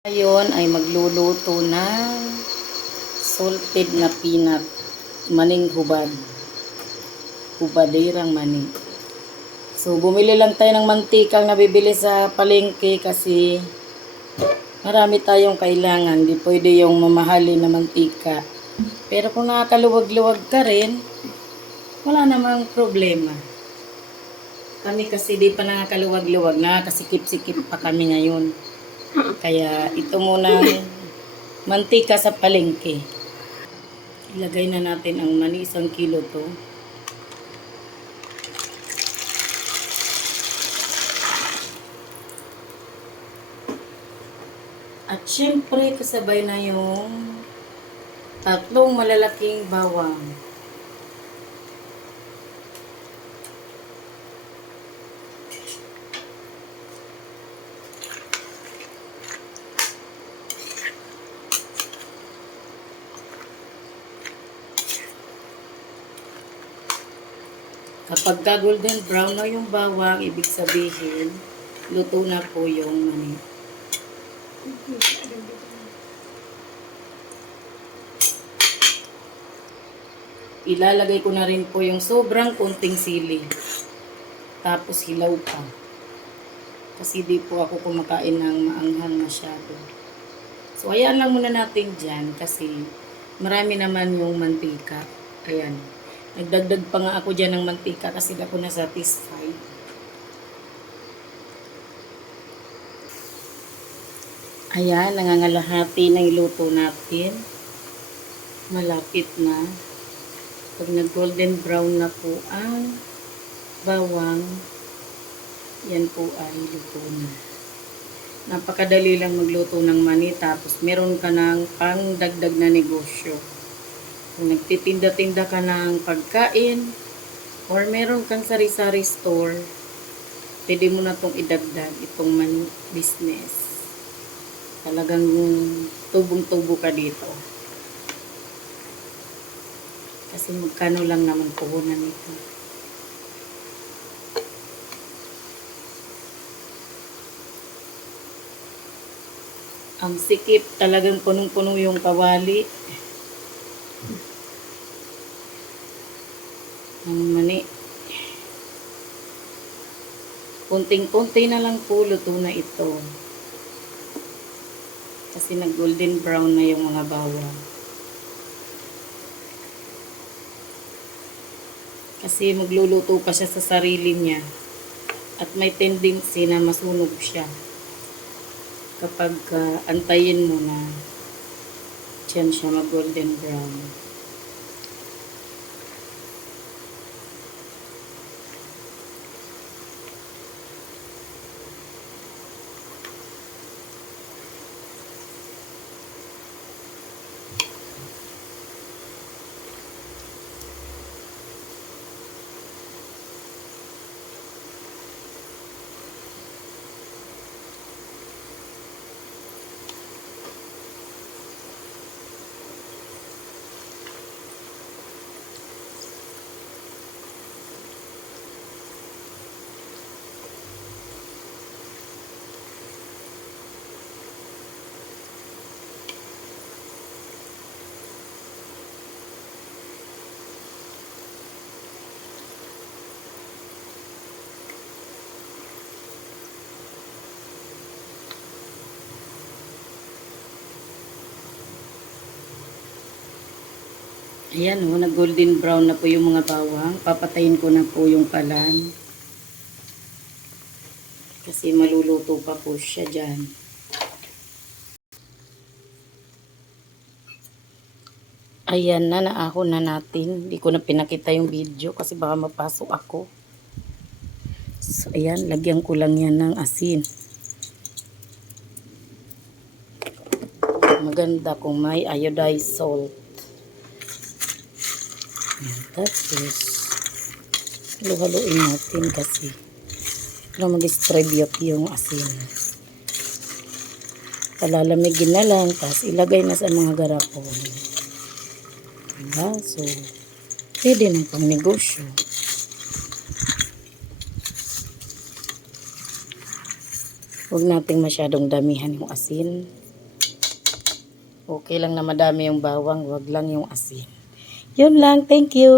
Ngayon ay magluluto ng salted na peanut, maning hubad, hubadirang maning. So bumili lang tayo ng mantikang nabibili sa palengke kasi marami tayong kailangan, di pwede yung mamahalin na mantika. Pero kung nakakaluwag-luwag ka rin, wala namang problema. Kami kasi di pa nakakaluwag-luwag, nakakasikip-sikip pa kami ngayon. Kaya ito muna mantika sa palengke. Ilagay na natin ang mani, 1 kilo to. At syempre kasabay na yung 3 malalaking bawang. Kapag golden brown na yung bawang, ibig sabihin, luto na po yung mani. Ilalagay ko na rin po yung sobrang konting sili. Tapos hilaw pa. Kasi di po ako kumakain ng maanghang masyado. So ayan lang muna natin dyan kasi marami naman yung mantika. Ayan. Nagdagdag pa nga ako dyan ng mantika kasi ako na-satisfied. Ayan, nangangalahati na iluto natin. Malapit na. Pag nag-golden brown na po ang bawang, yan po ay luto na. Napakadali lang magluto ng mani tapos meron ka ng pangdagdag na negosyo. Kung nagtitinda-tinda ka ng pagkain or meron kang sari-sari store, pwede mo na itong idagdag itong mani business. Talagang tubong-tubo ka dito. Kasi magkano lang naman puhunan nito. Ang sikip, talagang punong-puno yung kawali. Ang mani. Kunting-kunti na lang po luto na ito. Kasi nag-golden brown na yung mga bawang. Kasi magluluto pa siya sa sarili niya. At may tendency na masunog siya. Kapag antayin mo na dyan siya mag-golden brown. Ayan o, nag-golden brown na po yung mga bawang. Papatayin ko na po yung kalan. Kasi maluluto pa po siya dyan. Ayan na, naahon na natin. Hindi ko na pinakita yung video kasi baka mapasok ako. So, ayan, lagyan ko lang yan ng asin. Maganda kung may iodized salt. Tapos, halo-haloin natin kasi para mag-distribute yung asin. Palalamigin na lang, tapos ilagay na sa mga garapon. Diba? So, pwede ng pang negosyo. Huwag nating masyadong damihan yung asin. Okay lang na madami yung bawang, wag lang yung asin. Yun lang, thank you.